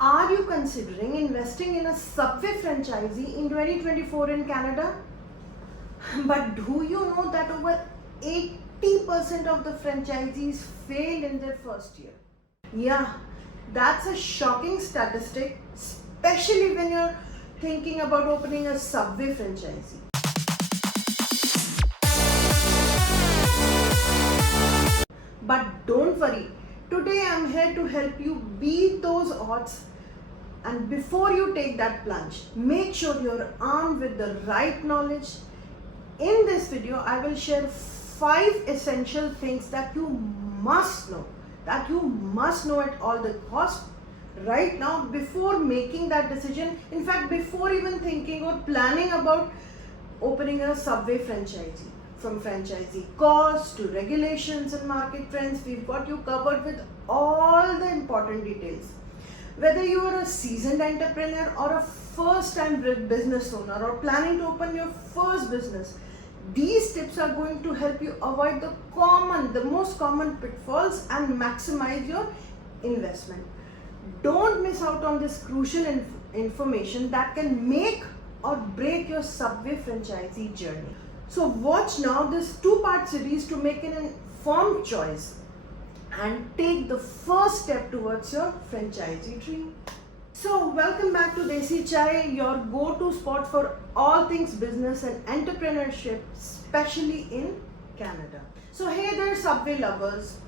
Are you considering investing in a Subway franchisee in 2024 in Canada? But do you know that over 80% of the franchisees fail in their first year? Yeah, that's a shocking statistic, especially when you're thinking about opening a Subway franchisee. But don't worry, today I'm here to help you beat those odds. And before you take that plunge, make sure you're armed with the right knowledge. In this video, I will share 5 essential things that you must know, at all the cost right now before making that decision. In fact, before even thinking or planning about opening a Subway franchisee. From franchisee costs to regulations and market trends, we've got you covered with all the important details. Whether you are a seasoned entrepreneur or a first-time business owner or planning to open your first business, these tips are going to help you avoid the most common pitfalls and maximize your investment. Don't miss out on this crucial information that can make or break your Subway franchisee journey. So watch now this 2-part series to make an informed choice and take the first step towards your franchisee dream. So welcome back to Desi Chai, your go-to spot for all things business and entrepreneurship, especially in Canada. So hey there Subway lovers,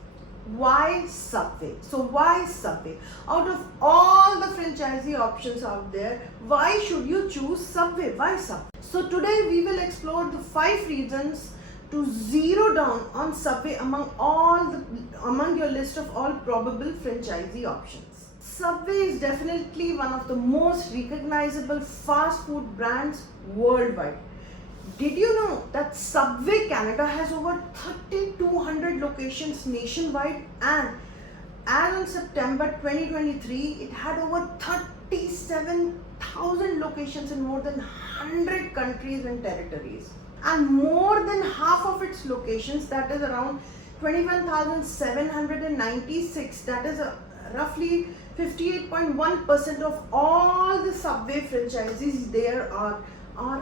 why Subway? Why Subway? Out of all the franchisee options out there, why should you choose Subway? Why Subway? So today we will explore the 5 reasons to zero down on Subway among your list of all probable franchisee options. Subway is definitely one of the most recognizable fast food brands worldwide. Did you know that Subway Canada has over 3,200 locations nationwide, and as on September 2023, it had over 37,000 locations in more than 100 countries and territories. And more than half of its locations, that is around 21,796, that is roughly 58.1% of all the Subway franchisees there are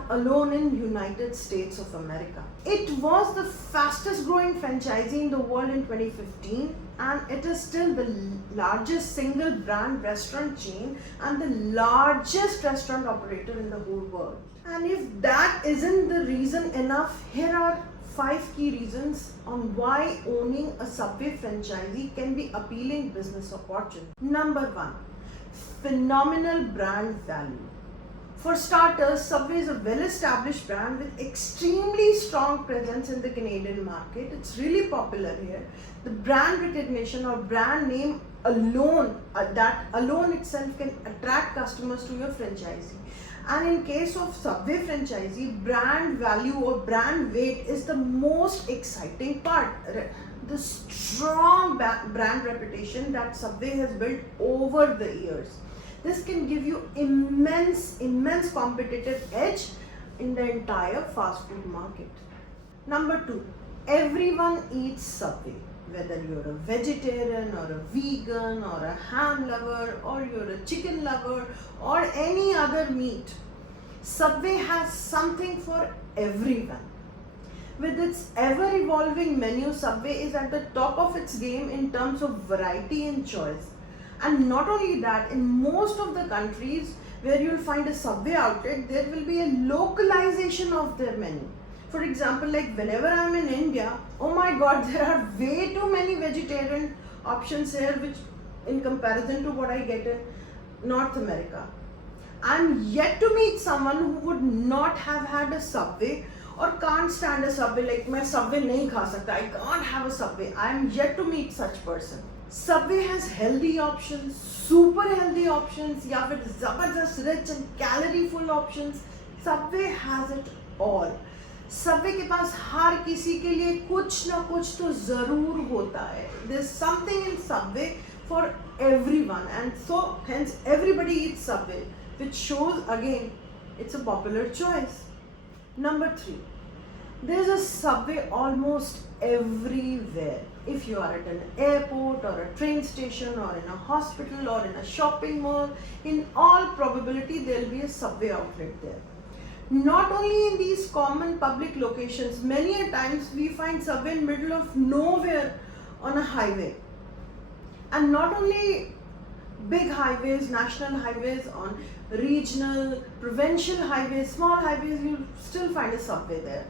alone in United States of America. It was the fastest growing franchisee in the world in 2015, and it is still the largest single brand restaurant chain and the largest restaurant operator in the whole world. And if that isn't the reason enough, here are 5 key reasons on why owning a Subway franchisee can be appealing business opportunity. Number 1, phenomenal brand value. For starters, Subway is a well-established brand with extremely strong presence in the Canadian market. It's really popular here. The brand recognition or brand name alone, that alone itself can attract customers to your franchisee. And in case of Subway franchisee, brand value or brand weight is the most exciting part. The strong brand reputation that Subway has built over the years. This can give you immense competitive edge in the entire fast food market. Number 2, everyone eats Subway. Whether you're a vegetarian or a vegan or a ham lover or you're a chicken lover or any other meat, Subway has something for everyone. With its ever-evolving menu, Subway is at the top of its game in terms of variety and choice. And not only that, in most of the countries where you'll find a Subway outlet, there will be a localization of their menu. For example, like whenever I'm in India, oh my god, there are way too many vegetarian options here, which in comparison to what I get in North America. I'm yet to meet someone who would not have had a Subway or can't stand a Subway, like मैं Subway नहीं खा सकता, I can't have a Subway. I'm yet to meet such person. Subway has healthy options, super healthy options, या फिर जबरदस्त rich and calorie full options. Subway has it all. Subway के पास हर किसी के लिए कुछ ना कुछ तो जरूर होता है. There's something in Subway for everyone, and so hence everybody eats Subway, which shows again it's a popular choice. Number 3, There's a subway almost everywhere. If you are at an airport or a train station or in a hospital or in a shopping mall, in all probability there will be a subway outlet there. Not only in these common public locations, many a times we find subway in middle of nowhere on a highway. And not only big highways, national highways, on regional, provincial highways, small highways, you still find a subway there.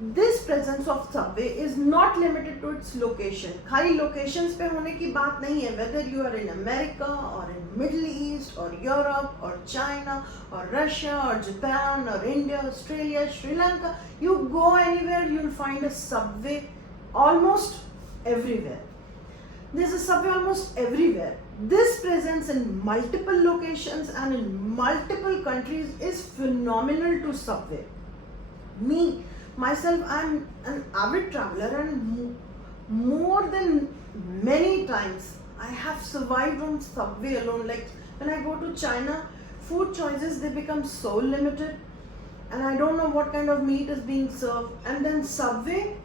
This presence of subway is not limited to its location. खाली locations पे होने की बात नहीं है. Whether you are in America or in Middle East or Europe or China or Russia or Japan or India, Australia, Sri Lanka, you go anywhere, you'll find a subway almost everywhere. There's a subway almost everywhere. This presence in multiple locations and in multiple countries is phenomenal to subway. Me, myself, I'm an avid traveler, and more than many times I have survived on subway alone. Like when I go to China, food choices, they become so limited and I don't know what kind of meat is being served, and then subway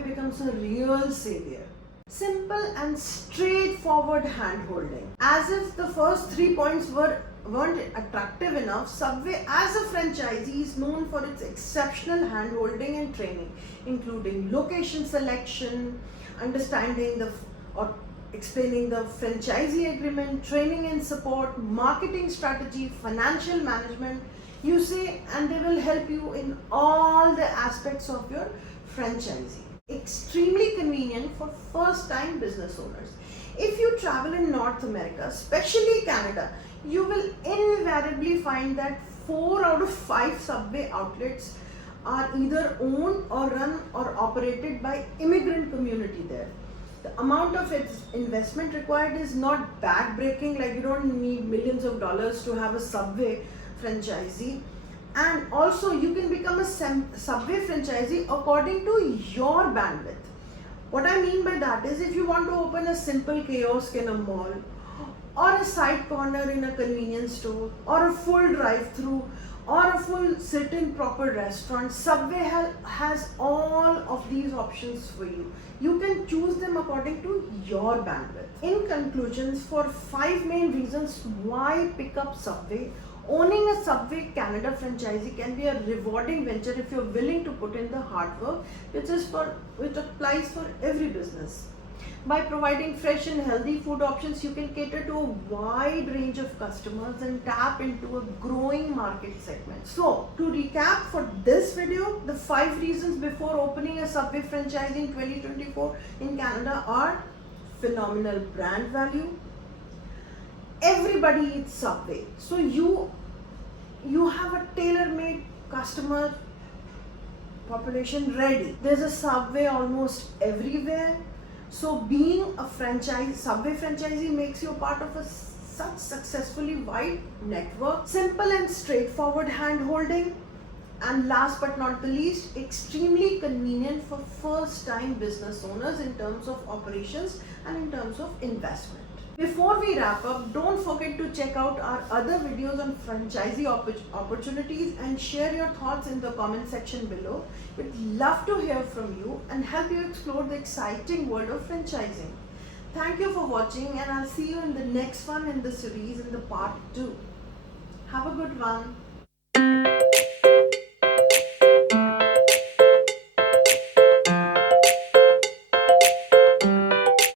becomes a real savior. Simple and straightforward hand holding. As if the first 3 points weren't attractive enough, Subway as a franchisee is known for its exceptional hand holding and training, including location selection, understanding or explaining the franchisee agreement, training and support, marketing strategy, financial management. You say, and they will help you in all the aspects of your franchisee. Extremely convenient for first-time business owners. If you travel in North America, especially Canada, you will invariably find that 4 out of 5 subway outlets are either owned or run or operated by immigrant community there. The amount of its investment required is not back-breaking, like you don't need millions of dollars to have a subway franchisee. And also you can become a subway franchisee according to your bandwidth. What I mean by that is, if you want to open a simple kiosk in a mall, or a side corner in a convenience store, or a full drive-through, or a full sit-in proper restaurant, Subway has all of these options for you. You can choose them according to your bandwidth. In conclusion, for 5 main reasons why pick up Subway, owning a Subway Canada franchisee can be a rewarding venture if you're willing to put in the hard work, which applies for every business. By providing fresh and healthy food options, you can cater to a wide range of customers and tap into a growing market segment. So, to recap for this video, the 5 reasons before opening a Subway franchise in 2024 in Canada are: phenomenal brand value. Everybody eats Subway, so you have a tailor-made customer population ready. There's a Subway almost everywhere. So being a Subway franchisee makes you part of such successfully wide network. Simple and straightforward hand holding, and last but not the least, extremely convenient for first time business owners in terms of operations and in terms of investment. Before we wrap up, don't forget to check out our other videos on franchisee opportunities and share your thoughts in the comment section below. We'd love to hear from you and help you explore the exciting world of franchising. Thank you for watching, and I'll see you in the next one in the series in the part 2. Have a good one.